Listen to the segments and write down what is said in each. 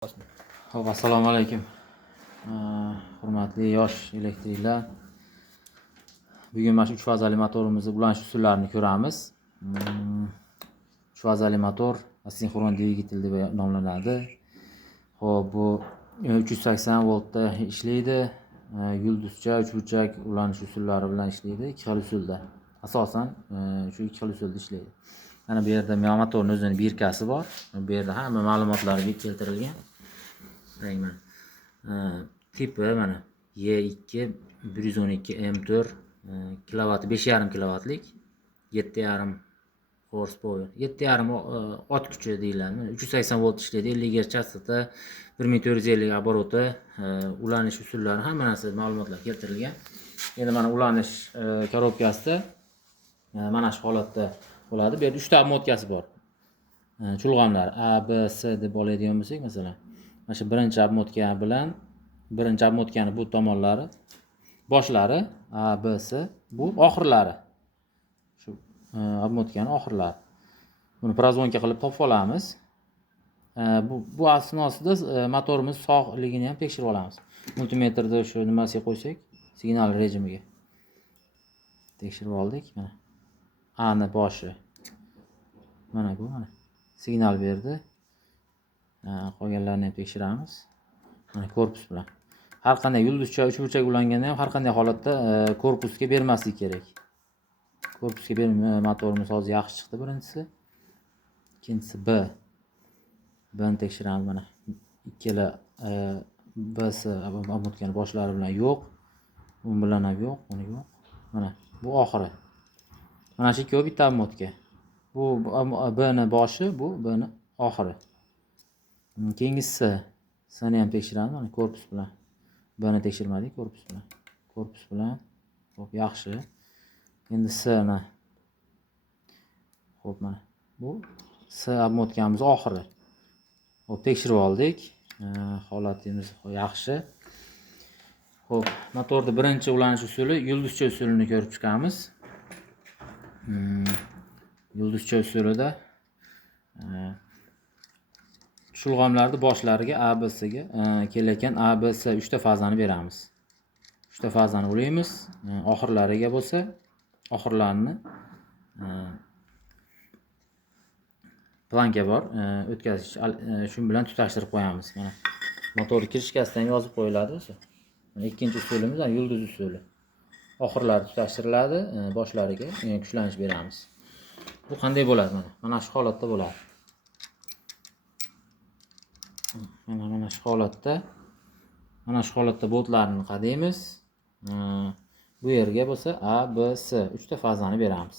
Xo'p, assalomu alaykum. Hurmatli yosh elektriklar. Bugun mana shu 3 fazali motorimizni ulanish usullarini ko'ramiz. 3 fazali motor asinxron dvigatel deb nomlanadi. Xo'p, bu 380 voltda ishlaydi. Yulduzcha, uchburchak ulanish usullari bilan ishlaydi. Ikki xil usulda. Asosan shu ikki xil usulda ishlaydi. Mana bu yerda motorning o'zining birkasi bor. Bu yerda hamma ma'lumotlari keltirilgan. Tipi mana Y2 112 M4 kilovati 5,5 kilovatlik 7,5 horsepower 7,5 ot kuchi deyiladi. 380 volt ishlaydi. 50 Hz chastota, 1450 obroti, ulanish usullari hamma narsa ma'lumotlar keltirilgan. Endi mana ulanish korobkasida mana shu holatda bo'ladi. Bu yerda 3 ta obmotkasi bor. Chulg'amlar A, B, C deb oladigan bo'lsak, masalan, mana shu birinchi obmotka bilan birinchi obmotkani bu tomonlari, boshlari A, B, C, bu oxirlari. Shu obmotkani oxirlari. Buni prozvonka qilib topib olamiz. Bu asnosida motorimiz sog'ligini ham tekshirib olamiz. Multimetrda shu nimasiga qo'ysak, signal rejimiga tekshirib oldik. Mana A ni boshi. Mana bu mana signal berdi. Qolganlarini ham tekshiramiz. Mana korpus bilan. Har qanday yulduzcha, uchburchak ulanganda ham har qanday holatda korpusga bermaslik kerak. Korpusga motorimiz hozir yaxshi chiqdi birinchisi. Ikkinchisi B. Bni tekshiramiz mana. Ikkala B'si obmotkaning boshlari bilan yo'q. Bu bilan ham yo'q, uni yo'q. Mana bu oxiri. Mana shu ikkovi bitta obmotka. Bu B ni boshi, bu B ni oxiri. Keyingisi S'ni ham tekshiramiz mana korpus bilan. Bni tekshirmadik, korpus bilan. Korpus bilan. Xo'p, yaxshi. Endi S'ni. Xo'p, mana bu S obmotkamiz oxiri. Xo'p, tekshirib oldik. Holatimiz yaxshi. Xo'p, motorda birinchi ulanish usuli yulduzcha usulini ko'rib chiqamiz. Yulduzcha usulida shulg'omlarni boshlariga A, B, C ga kelayotgan A, B, C 3 ta fazani beramiz. 3 ta fazani ulaymiz. Oxirlariga bo'lsa, oxirlarini planka bor, o'tkazish shu bilan tutashtirib qo'yamiz. Mana motor kirishkasidan yozib qo'yiladi o'sha. Mana ikkinchi usulimiz yulduz usuli. Oxirlari tutashtiriladi, boshlariga kuchlanish beramiz. Bu qanday bo'ladi mana? Mana shu holatda bo'ladi. Mana shu holatda boltlarni qadaymiz. Bu yerga bo'lsa A, B, C 3 ta fazani beramiz.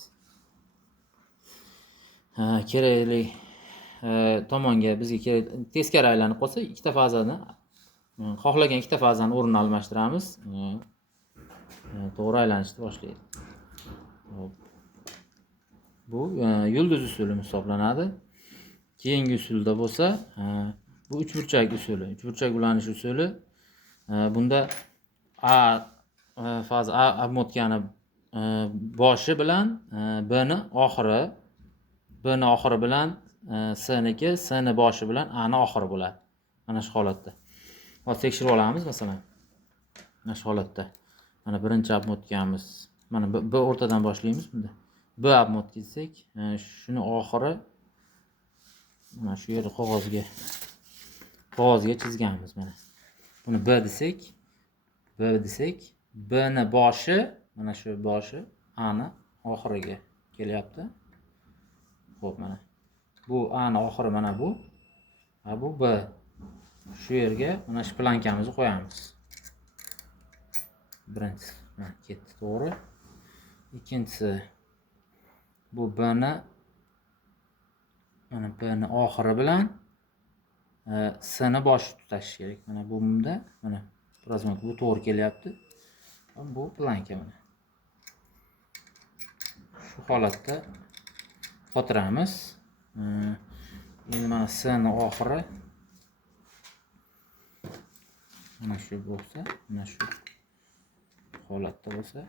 Kerakli tomonga bizga kerak teskari aylanib qolsa, ikkita fazani xohlagan ikkita fazani o'rnini almashtiramiz. To'g'ri aylanishni boshlaydi. Hop. Bu yulduz usuli hisoblanadi. Keyingi usulda bo'lsa, bu uchburchak usuli. Uchburchak ulanish usuli. Bunda A faza A obmotkani boshi bilan B ni oxiri, B ni oxiri bilan C niki, C ni boshi bilan A ni oxiri bo'ladi. Mana shu holatda. Hozir tekshirib olamiz masalan. Mana shu holatda. Mana birinchi obmotkamiz. Mana B o'rtadan boshlaymiz bunda. B obmotka desak, shuni oxiri mana shu yerda qog'ozga chizganmiz mana. Buni B desak, B ni boshi, mana shu boshi A ni oxiriga kelyapti. Xo'p, mana bu A ni oxiri mana bu. Bu B. Shu yerga mana shu plankamizni qo'yamiz. Birinchisi mana ketdi, to'g'ri. Ikkinchisi bu B ni mana B ni oxiri bilan C ni boshi tutash kerak. Mana bu bunda mana prozvonka bu to'g'ri kelyapti. Bu planka mana. Shu holatda qotiramiz. Endi mana C ni oxiri mana shu bo'lsa, mana shu holatda bo'lsa,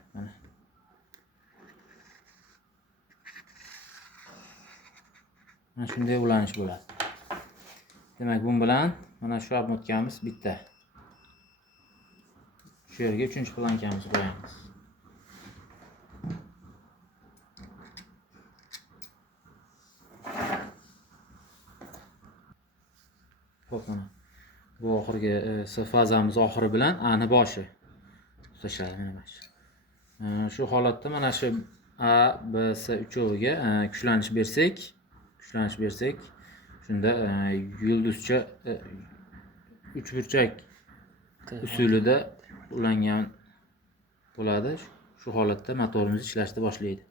mana shunday ulanish bo'ladi. Demak, bu bilan Mana shu obmotkamiz bitta. Shu yerga 3-plankamizni qo'yamiz. Xo'p, mana bu oxirgi fazamiz oxiri bilan ani boshi tutashadi mana shu. Shu holatda mana shu A, B, S uchoviga kuchlanish bersak, shunda yulduzcha uchburchak usulida ulangan bo'ladi. Shu holatda motorimiz ishlashni boshlaydi.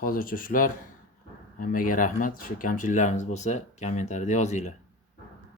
Hozircha shular. Hammaga rahmat. Shu kamchiliklarimiz bo'lsa, kommentariyada yozinglar.